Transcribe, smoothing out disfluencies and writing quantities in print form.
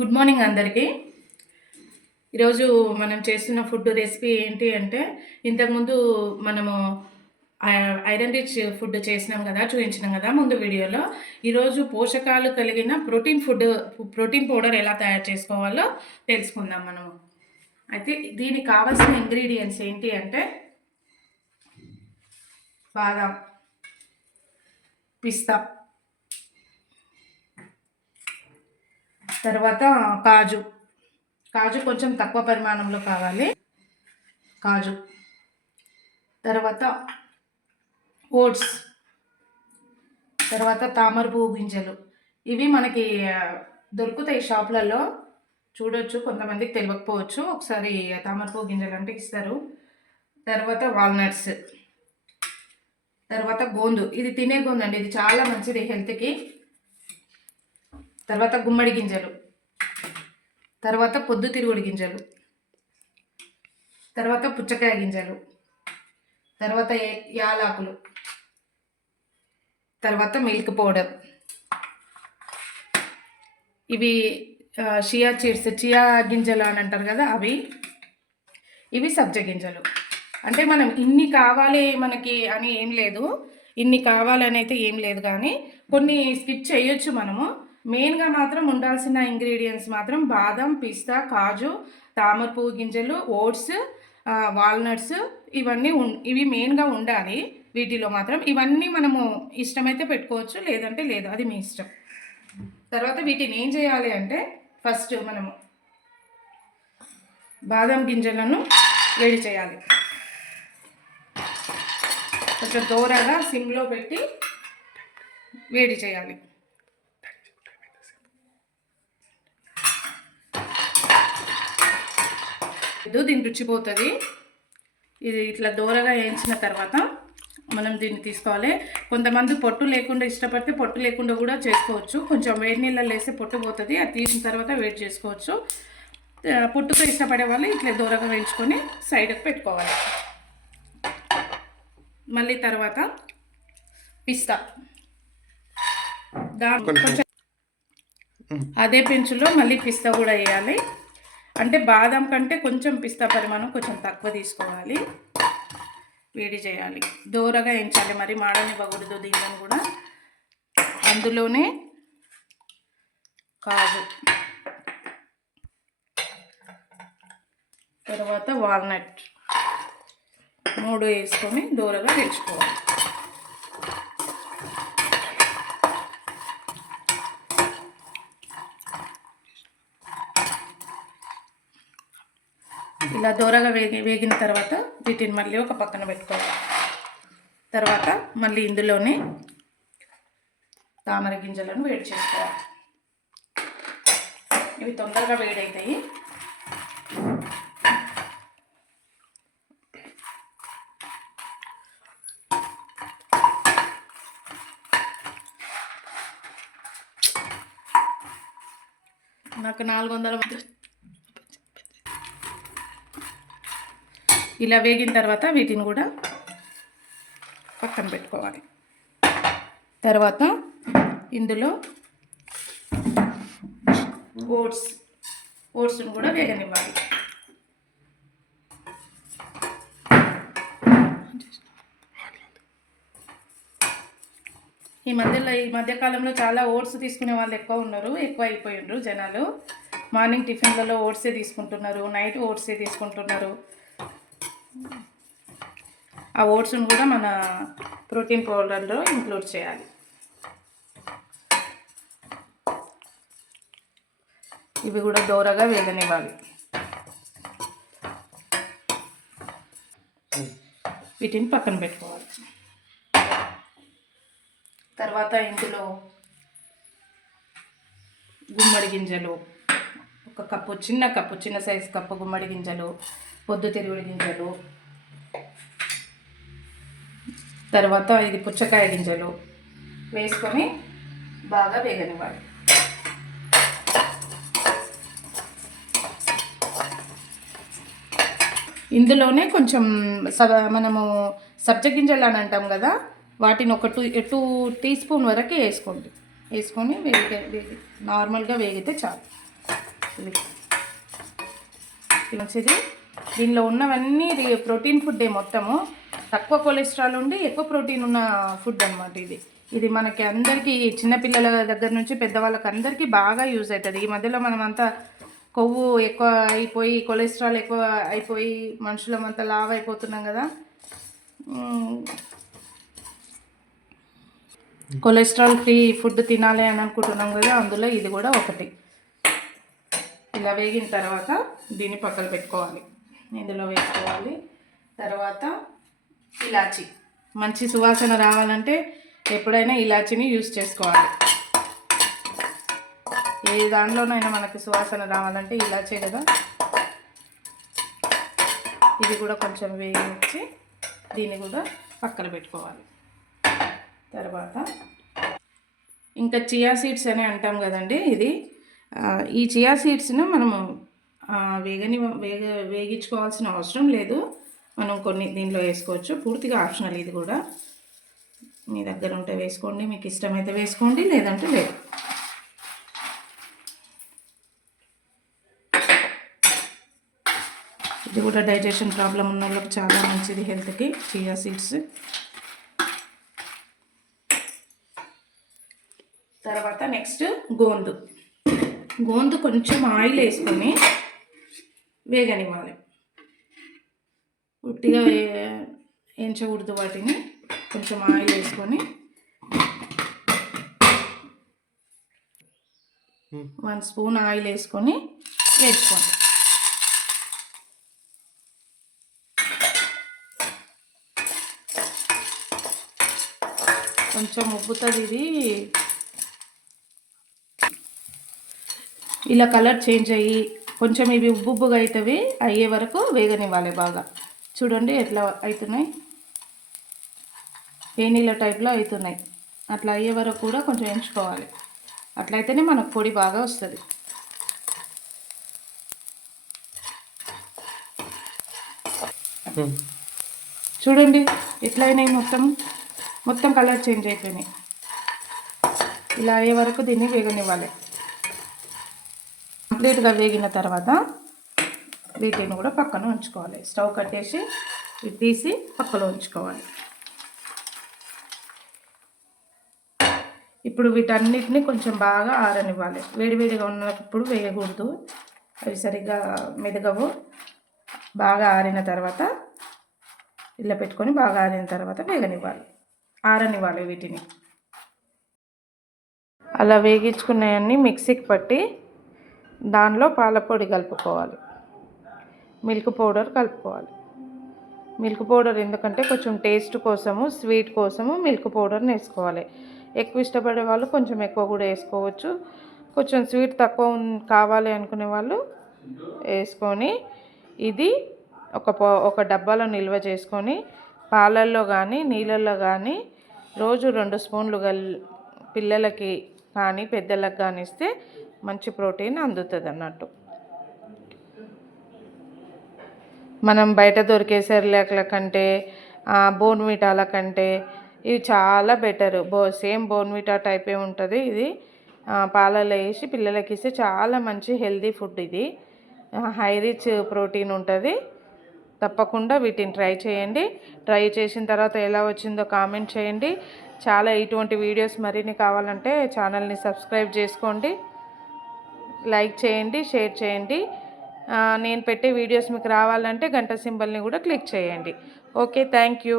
Good morning అందరికీ. ఈరోజు మనం చేస్తున్న ఫుడ్ రెసిపీ ఏంటి అంటే, ఇంతకుముందు మనము ఐరన్ రిచ్ ఫుడ్ చేసినాం కదా, చూపించినాం కదా ముందు వీడియోలో. ఈరోజు పోషకాలు కలిగిన ప్రోటీన్ పౌడర్ ఎలా తయారు చేసుకోవాలో తెలుసుకుందాం మనము. అయితే దీనికి కావాల్సిన ఇంగ్రీడియంట్స్ ఏంటి అంటే, బాదాం, పిస్తా, తర్వాత కాజు కొంచెం తక్కువ పరిమాణంలో కావాలి. కాజు, తర్వాత ఓట్స్, తర్వాత తామర పువ్వు గింజలు. ఇవి మనకి దొరుకుతాయి షాప్లలో, చూడొచ్చు. కొంతమందికి తెలియకపోవచ్చు, ఒకసారి తామర పువ్వు గింజలు అంటే ఇస్తారు. తర్వాత వాల్నట్స్, తర్వాత గోందు. ఇది తినే గోందు అండి, ఇది చాలా మంచిది హెల్త్కి. తర్వాత గుమ్మడి గింజలు, తర్వాత పొద్దుతిరుగుడు గింజలు, తర్వాత పుచ్చకాయ గింజలు, తర్వాత యాలకులు, తర్వాత మిల్క్ పౌడర్. ఇవి చియా గింజలు అని అంటారు కదా, ఇవి సబ్జ గింజలు. అంటే మనం ఇన్ని కావాలి మనకి అని ఏం లేదు, ఇన్ని కావాలని అయితే ఏం లేదు, కానీ కొన్ని స్కిప్ చేయొచ్చు మనము. మెయిన్గా మాత్రం ఉండాల్సిన ఇంగ్రీడియంట్స్ మాత్రం బాదం, పిస్తా, కాజు, తామర పువ్వు గింజలు, ఓట్స్, వాల్నట్స్. ఇవి మెయిన్గా ఉండాలి వీటిలో మాత్రం. ఇవన్నీ మనము ఇష్టమైతే పెట్టుకోవచ్చు, లేదంటే లేదు, అది మీ ఇష్టం. తర్వాత వీటిని ఏం చేయాలి అంటే, ఫస్ట్ మనము బాదం గింజలను వేడి చేయాలి. కొంచెం దూరగా సిమ్లో పెట్టి వేడి చేయాలి. దీన్ని రుచిపోతుంది. ఇది ఇట్లా దూరగా వేయించిన తర్వాత మనం దీన్ని తీసుకోవాలి. కొంతమంది పొట్టు లేకుండా ఇష్టపడితే పొట్టు లేకుండా కూడా చేసుకోవచ్చు. కొంచెం వేడి నీళ్ళలో వేస్తే పొట్టు పోతుంది, అది తీసిన తర్వాత వేడి చేసుకోవచ్చు. పొట్టుతో ఇష్టపడే వాళ్ళు ఇట్లా దూరగా వేయించుకొని సైడ్కి పెట్టుకోవాలి. మళ్ళీ తర్వాత పిస్తా, కొంచెం అదే పెంచులో మళ్ళీ పిస్తా కూడా వేయాలి. అంటే బాదం కంటే కొంచెం పిస్తా పరిమాణం కొంచెం తక్కువ తీసుకోవాలి. వేడి చేయాలి, దూరగా వేయించాలి, మరి మాడనివ్వకూడదు దీనిని కూడా. అందులోనే కాజు, తర్వాత వాల్నట్ 3 వేసుకొని దూరగా వేయించుకోవాలి. ఇలా దూరగా వేగిన తర్వాత వీటిని మళ్ళీ ఒక పక్కన పెట్టుకోవాలి. తర్వాత మళ్ళీ ఇందులోనే తామర గింజలను వేడి చేసుకోవాలి. ఇవి తొందరగా వేడవుతాయి. నాకు 400 ఇలా వేగిన తర్వాత వీటిని కూడా పక్కన పెట్టుకోవాలి. తర్వాత ఇందులో ఓట్స్ను కూడా వేగనివ్వాలి. ఈ మధ్యకాలంలో చాలా ఓట్స్ తీసుకునే వాళ్ళు ఎక్కువ అయిపోయినారు జనాలు. మార్నింగ్ టిఫిన్లలో ఓట్సే తీసుకుంటున్నారు, నైట్ ఓట్సే తీసుకుంటున్నారు. ఆ ఓట్స్ను కూడా మన ప్రోటీన్ పౌడర్లో ఇంక్లూడ్ చేయాలి. ఇవి కూడా దూరగా వేగనివ్వాలి. వీటిని పక్కన పెట్టుకోవాలి. తర్వాత ఇందులో గుమ్మడి గింజలు, ఒక కప్పు, చిన్న సైజు కప్పు గుమ్మడి గింజలు, పొద్దుతిరుగుడు గింజలు, తర్వాత ఇది పుచ్చకాయ గింజలు వేసుకొని బాగా వేగనివ్వాలి. ఇందులోనే కొంచెం మనము సబ్జ గింజలు అని అంటాం కదా, వాటిని ఒక 2 టీ స్పూన్ వరకు వేసుకోండి. వేసుకొని నార్మల్గా వేగితే చాలు. ఇది మంచిది. దీనిలో ఉన్నవన్నీ ప్రోటీన్ ఫుడ్డే మొత్తము. తక్కువ కొలెస్ట్రాల్ ఉండి ఎక్కువ ప్రోటీన్ ఉన్న ఫుడ్ అనమాట ఇది. ఇది మనకి అందరికీ చిన్నపిల్లల దగ్గర నుంచి పెద్దవాళ్ళకి అందరికీ బాగా యూజ్ అవుతుంది. ఈ మధ్యలో మనం అంతా కొవ్వు ఎక్కువ అయిపోయి కొలెస్ట్రాల్ ఎక్కువ అయిపోయి మనుషులమంతా లావ్ అయిపోతున్నాం కదా. కొలెస్ట్రాల్ ఫ్రీ ఫుడ్ తినాలి అని అనుకుంటున్నాం కదా, అందులో ఇది కూడా ఒకటి. ఇలా వేగిన తర్వాత దీన్ని పక్కన పెట్టుకోవాలి, ఇందులో వేసుకోవాలి. తర్వాత ఇలాచి, మంచి సువాసన రావాలంటే ఎప్పుడైనా ఇలాచిని యూజ్ చేసుకోవాలి. ఏ దాంట్లోనైనా మనకి సువాసన రావాలంటే ఇలాచే కదా. ఇది కూడా కొంచెం వేయించి దీన్ని కూడా పక్కన పెట్టుకోవాలి. తర్వాత ఇంకా చియా సీడ్స్ అని అంటాం కదండి. ఈ చియా సీడ్స్ను మనము వేగించుకోవాల్సిన అవసరం లేదు. మనం కొన్ని దీనిలో వేసుకోవచ్చు, పూర్తిగా ఆప్షనల్. ఇది కూడా మీ దగ్గర ఉంటే వేసుకోండి, మీకు ఇష్టమైతే వేసుకోండి, లేదంటే లేదు. ఇది కూడా డైజెషన్ ప్రాబ్లం ఉన్న వాళ్ళకి చాలా మంచిది హెల్త్కి, చియా సీడ్స్. తర్వాత నెక్స్ట్ గోందు కొంచెం ఆయిల్ వేసుకొని వేగనివ్వాలి. ఉట్టిగా వేయించకూడదు వాటిని, కొంచెం ఆయిల్ వేసుకొని 1 స్పూన్ ఆయిల్ వేసుకొని వేసుకోండి. కొంచెం ఉబ్బుతుంది ఇది. ఇలా కలర్ చేంజ్ అయ్యి కొంచెం ఇవి ఉబ్బుగా అవుతాయి, అయ్యే వరకు వేగనివ్వాలి బాగా. చూడండి ఎట్లా అవుతున్నాయి, పేనీల టైప్లో అవుతున్నాయి. అట్లా అయ్యే వరకు కూడా కొంచెం ఎంచుకోవాలి. అట్లయితేనే మనకు పొడి బాగా వస్తుంది. చూడండి ఎట్లా అయినాయి, మొత్తం కలర్ చేంజ్ అయిపోయినాయి. ఇలా అయ్యే వరకు దీన్ని వేగనివ్వాలి. కంప్లీట్గా వేగిన తర్వాత వీటిని కూడా పక్కన ఉంచుకోవాలి. స్టవ్ కట్టేసి ఇవి తీసి పక్కలో ఉంచుకోవాలి. ఇప్పుడు వీటన్నిటిని కొంచెం బాగా ఆరనివ్వాలి. వేడివేడిగా ఉన్నప్పుడు వేయకూడదు, అవి సరిగ్గా మెదగవు. బాగా ఆరిన తర్వాత ఇలా పెట్టుకొని బాగా ఆరిన తర్వాత వేగనివ్వాలి, ఆరనివ్వాలి వీటిని. అలా వేగించుకున్నాయన్నీ మిక్సీకి పట్టి దానిలో పాలపొడి కలుపుకోవాలి, మిల్క్ పౌడర్ కలుపుకోవాలి. మిల్క్ పౌడర్ ఎందుకంటే కొంచెం టేస్ట్ కోసము, స్వీట్ కోసము మిల్క్ పౌడర్ని వేసుకోవాలి. ఎక్కువ ఇష్టపడే వాళ్ళు కొంచెం ఎక్కువ కూడా వేసుకోవచ్చు. కొంచెం స్వీట్ తక్కువ కావాలి అనుకునే వాళ్ళు వేసుకొని ఇది ఒక డబ్బాలో నిల్వ చేసుకొని పాలల్లో కానీ నీళ్ళల్లో కానీ రోజు 2 స్పూన్లు పిల్లలకి కానీ పెద్దలకు కానీ ఇస్తే మంచి ప్రోటీన్ అందుతుంది అన్నట్టు. మనం బయట దొరికే సెర్లాక్ల కంటే బోర్న్విటాల కంటే ఇవి చాలా బెటరు. సేమ్ బోర్న్విటా టైపే ఉంటుంది. ఇది పాలలో వేసి పిల్లలకి ఇస్తే చాలా మంచి హెల్దీ ఫుడ్. ఇది హై రిచ్ ప్రోటీన్ ఉంటుంది. తప్పకుండా వీటిని ట్రై చేయండి. ట్రై చేసిన తర్వాత ఎలా వచ్చిందో కామెంట్ చేయండి. చాలా ఇటువంటి వీడియోస్ మరిన్ని కావాలంటే ఛానల్ని సబ్స్క్రైబ్ చేసుకోండి, లైక్ చేయండి, షేర్ చేయండి. నేను పెట్టే వీడియోస్ మీకు రావాలంటే గంట సింబల్ని కూడా క్లిక్ చేయండి. Okay, thank you.